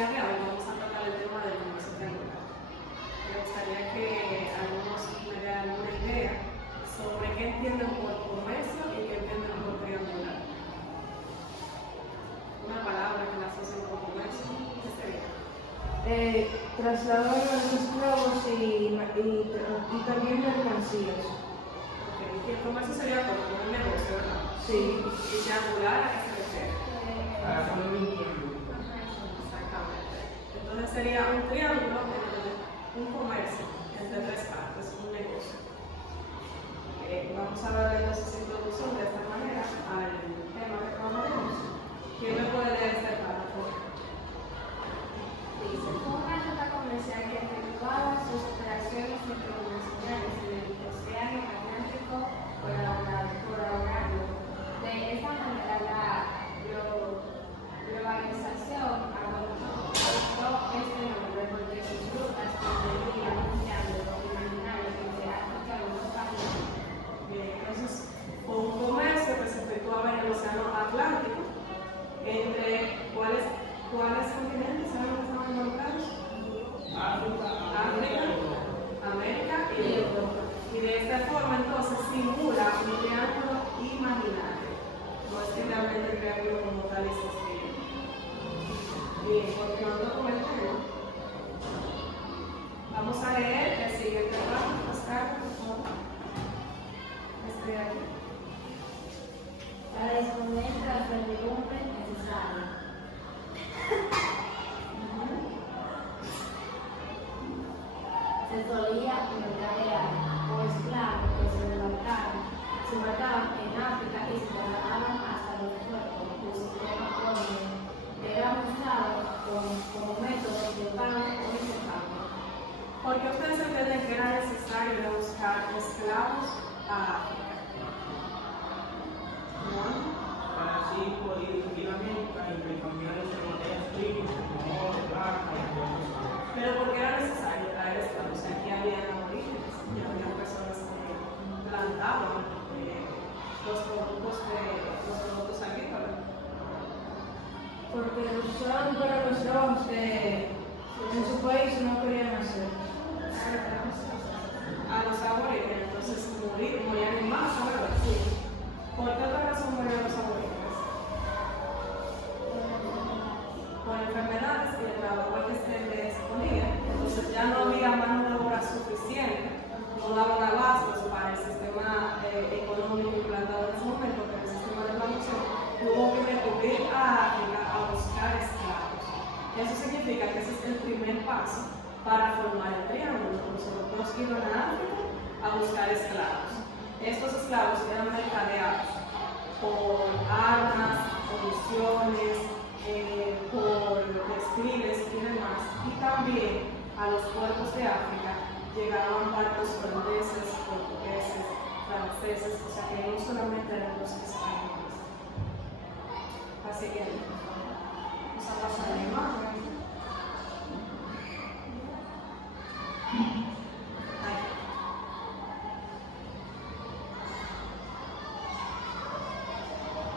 día de hoy vamos a tratar el tema del comercio triangular. Me gustaría que algunos me dieran una idea sobre qué entienden por comercio y qué entienden por triangular. Una palabra que la asocien con comercio, ¿qué sería? Traslado de los esclavos y también mercancías. Okay. Y el comercio sería como un negocio, ¿verdad? Sí. Y triangular, ¿a qué se refiere? Exactamente. Entonces sería un triángulo entre un comercio entre tres partes, un negocio. Vamos a ver entonces introducción de esta manera al tema que trabajaremos. ¿Quién me puede leer este párrafo? Dice, fue una ruta comercial que efectuaba sus operaciones internacionales en el Océano Atlántico colaborando. De esta manera, la globalización adoptó este nombre porque sus rutas comprendían un triángulo imaginario entre África y Europa. Bien, entonces fue un comercio que se efectuaba en el Océano Atlántico entre ¿cuáles continentes saben que estaban involucrados? África, América y Europa. Y de esta forma entonces simula un triángulo imaginario. No es que realmente el triángulo como tal existe. Bien, continuando con el tema, vamos a leer el siguiente párrafo. Oscar, por favor. Este de aquí. Para disponer de la servidumbre necesaria. Se solía mercadear o esclavos que se embarcaban en África y se trasladaban hasta los puertos del sistema colonial. Eran usados como métodos de pago o intercambio. ¿Por qué ustedes entienden que era necesario ir a buscar esclavos a África? ¿No? Para así poder tranquilamente intercambiar entre materias primas como oro, plata y otras cosas. Pero ¿por qué era necesario traer esclavos? Aquí había aborígenes, ya había personas que plantaban los productos agrícolas. Porque los usaban para los trabajos que en su país no querían hacer. A los aborígenes, entonces morían en masa, ¿verdad? Sí. ¿Por qué otra razón morían los aborígenes? Por enfermedades y el agua que se les ponía. Entonces ya no había mano de obra suficiente, no daban abastos para el sistema económico implantado en ese momento, para el sistema de plantación, hubo que recurrir a África a buscar esclavos. Eso significa que ese es el primer paso para formar el triángulo. Los europeos iban a África a buscar esclavos. Estos esclavos eran mercadeados por armas, municiones, por textiles y demás. Y también a los puertos de África llegaban barcos holandeses, portugueses, franceses, o sea que no solamente eran los españoles. Así que vamos a pasar la imagen.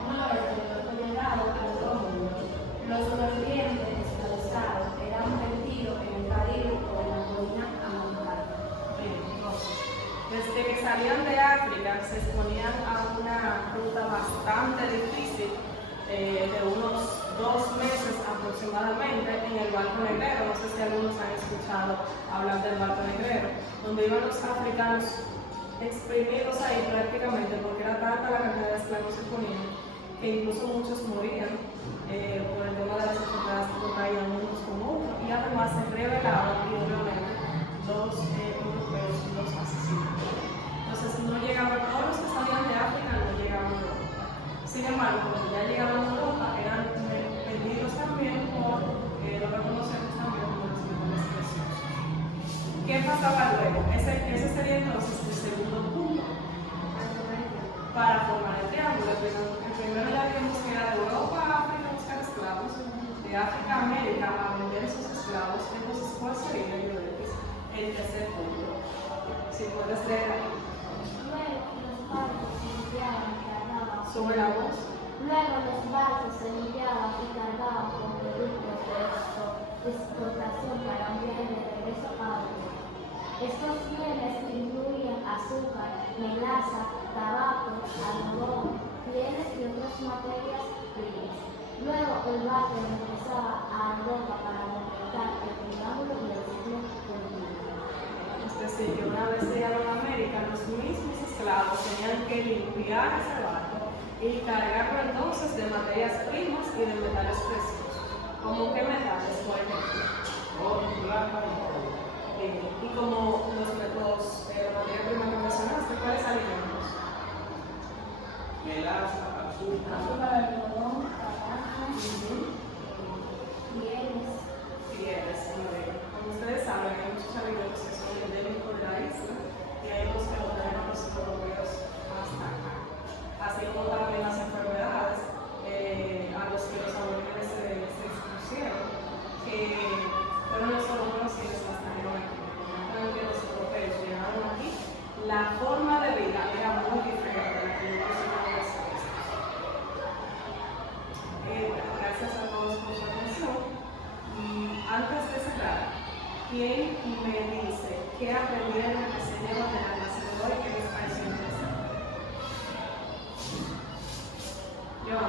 Una vez que los llegado al Rómulo, los sobrevivientes esclavizados eran vendidos en el Caribe o en la colina americana. Entonces, desde que salían de África se exponían a una ruta bastante difícil de unos 2 meses aproximadamente en el barco negrero. No sé si algunos han escuchado hablar del barco negrero, donde iban los africanos exprimidos ahí prácticamente porque era tanta la cantidad de esclavos que ponían que incluso muchos morían por el tema de las enfermedades que contraían unos con otros, y además se revelaban y obviamente los europeos los asesinaban. Entonces no llegaban, todos los que salían de África no llegaban a Europa. Sin embargo, cuando ya llegaban a Europa eran vendidos también por lo que conocemos también como los mejores precios. ¿Qué pasaba luego? Ese sería entonces el segundo punto para formar el triángulo. El primero ya vimos que era de Europa a África a buscar esclavos, de África a América a vender esos esclavos. Entonces, ¿cuál sería el tercer punto? Si puedes leer ahí. Sobre la voz. Luego los barcos se enviaban y cargaban con productos de esto salsa, tabaco, algodón, pieles y otras materias primas. Luego el váter empezaba a ropa para completar el triángulo del ciclo continuo. Es decir, que una vez llegaron a América, los mismos esclavos tenían que limpiar ese barco y cargarlo entonces de materias primas y de metales preciosos. ¿Cómo qué metales, por ejemplo? Oro, plata y cobre. Y como la materia prima que mencionaste, ¿cuáles alimentos? Melaza, azúcar. Azúcar, algodón, naranja, Pieles. Pieles, muy bien. Como ustedes saben, hay muchos alimentos que son endémicos de la isla y hay otros que lo traen los europeos hasta acá. Así como también las enfermedades a los que los aborígenes se expusieron, que fueron los europeos quienes las trajeron aquí. Recuerden que los europeos llegaron aquí, la forma de vida era muy diferente a la que nosotros tenemos. Gracias a todos por su atención. Y antes de cerrar, ¿quién me dice qué aprendieron que se llevan de la clase de hoy que les pareció interesante? Yo.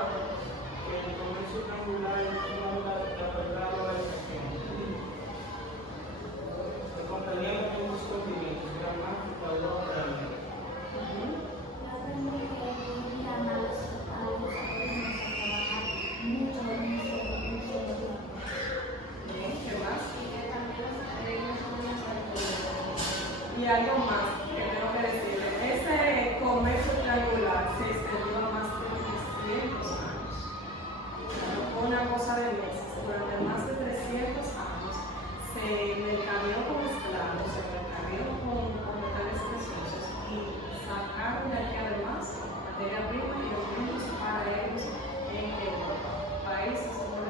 Que el comercio triangular es una obra de apertura a la excepción. El compañero de los continentes era más que Europa de América. Yo aprendí que invitan a los alumnos a trabajar mucho tiempo. Bien, ¿qué más? Y que también los académicos son unos arquitectos. Y algo más que tengo que decirle. Ese comercio triangular se extendió a más de 300 años. No fue una cosa de meses. Durante más de 300 años se mercadeó con esclavos, se mercadeó con metales preciosos y sacaron de aquí además materia prima y alimentos para ellos en Europa. Países como